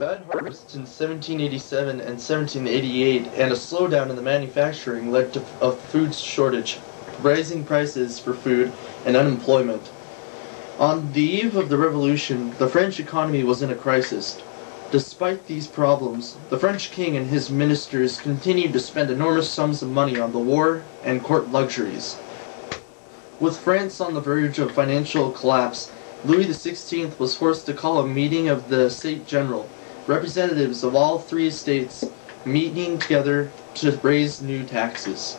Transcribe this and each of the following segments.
Bad harvests in 1787 and 1788 and a slowdown in the manufacturing led to a food shortage, rising prices for food, and unemployment. On the eve of the Revolution, the French economy was in a crisis. Despite these problems, the French king and his ministers continued to spend enormous sums of money on the war and court luxuries. With France on the verge of financial collapse, Louis XVI was forced to call a meeting of the Estates General, representatives of all three estates meeting together to raise new taxes.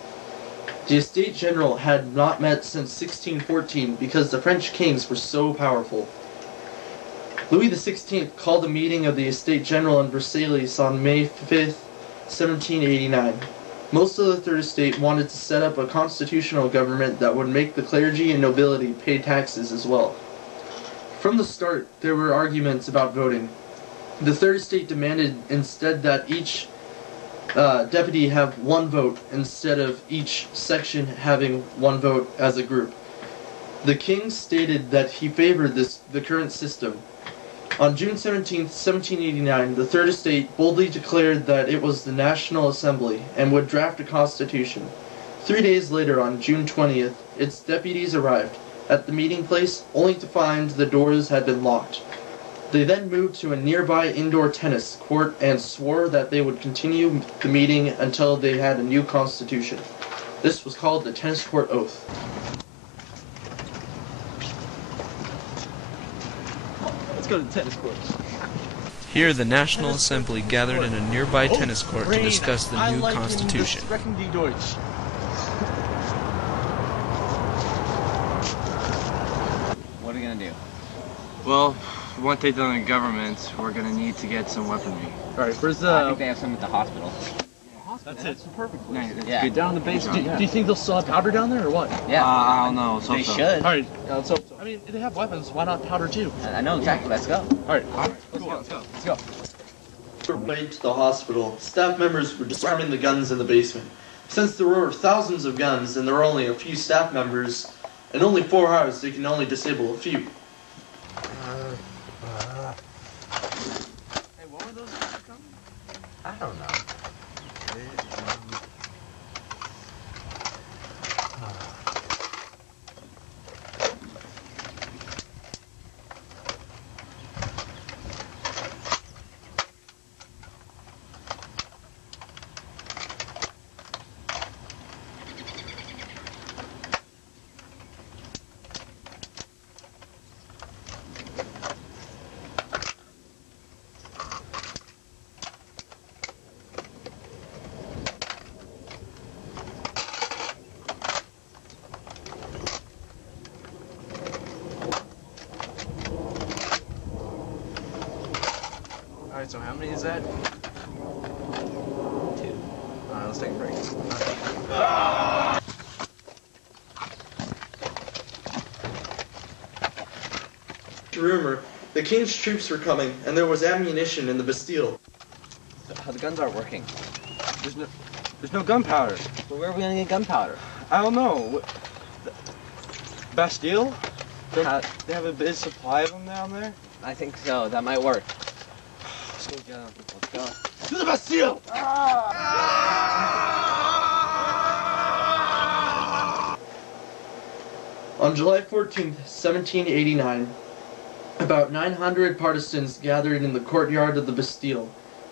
The Estates General had not met since 1614 because the French kings were so powerful. Louis XVI called a meeting of the Estates General in Versailles on May 5, 1789. Most of the Third Estate wanted to set up a constitutional government that would make the clergy and nobility pay taxes as well. From the start, there were arguments about voting. The Third Estate demanded instead that each deputy have one vote instead of each section having one vote as a group. The king stated that he favored the current system. On June 17, 1789, the Third Estate boldly declared that it was the National Assembly and would draft a constitution. 3 days later, on June 20th, its deputies arrived at the meeting place only to find the doors had been locked. They then moved to a nearby indoor tennis court and swore that they would continue the meeting until they had a new constitution. This was called the Tennis Court Oath. Let's go to the tennis courts. Here, the National Assembly gathered in a nearby tennis court to discuss the new constitution. What are we gonna do? Well, if we want to take down the government, we're gonna need to get some weaponry. Alright, where's I think they have some at the hospital. That's it. It's perfect. No, that's Yeah. good. Down in the basement. Do you think they'll still have powder down there or what? Yeah. I don't know. They should. Alright, let's hope so. I mean, they have weapons. Why not powder too? I know exactly. Let's go. Alright, Let's go. let's go. Were made to the hospital. Staff members were disarming the guns in the basement. Since there were thousands of guns and there were only a few staff members, in only 4 hours they can only disable a few. Hey, what were those coming? I don't know. Alright, so how many is that? 2. Alright, let's take a break. Rumor, the king's troops were coming and there was ammunition in the Bastille. How the guns aren't working. There's no gunpowder. Well, where are we gonna get gunpowder? I don't know. Bastille? They How- have a big supply of them down there. I think so. That might work. Let's go get them. Let's go. To the Bastille! On July 14th, 1789, about 900 partisans gathered in the courtyard of the Bastille,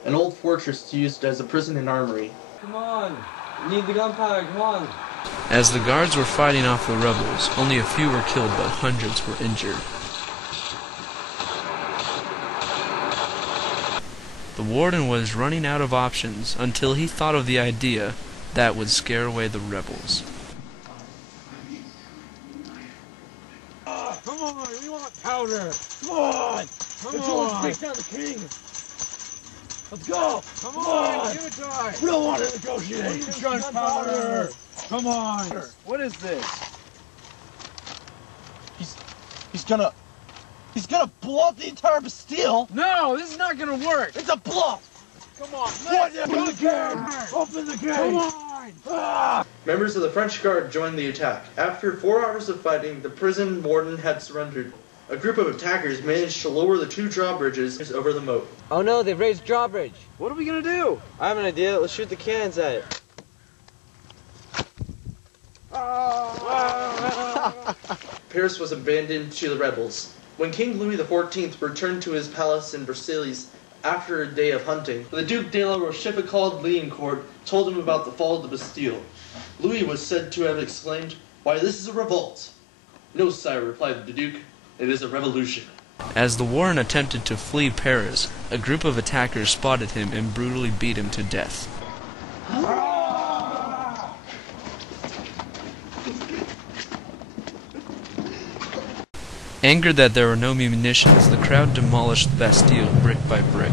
an old fortress used as a prison and armory. Come on. We need the gunpowder. Come on. As the guards were fighting off the rebels, only a few were killed but hundreds were injured. The warden was running out of options until he thought of the idea that would scare away the rebels. Come on, we want powder! Come on! Come on! Let's take down the king! Let's go! Come on! Give it time! We don't want to negotiate! Gunpowder! Come on! What is this? He's gonna blow up the entire Bastille! No, this is not gonna work. It's a bluff! Come on. Open the gate! Open the gate! Come on! Ah! Members of the French Guard joined the attack. After 4 hours of fighting, the prison warden had surrendered. a group of attackers managed to lower the 2 drawbridges over the moat. Oh no, they've raised drawbridge. What are we gonna do? I have an idea. Let's shoot the cannons at it. Paris was abandoned to the rebels. When King Louis XIV returned to his palace in Versailles after a day of hunting, the Duc de la Rochefoucauld-Liancourt told him about the fall of the Bastille. Louis was said to have exclaimed, "Why, this is a revolt." "No, sire," replied the Duke, "it is a revolution." As the Warren attempted to flee Paris, a group of attackers spotted him and brutally beat him to death. Angered that there were no munitions, the crowd demolished the Bastille brick by brick.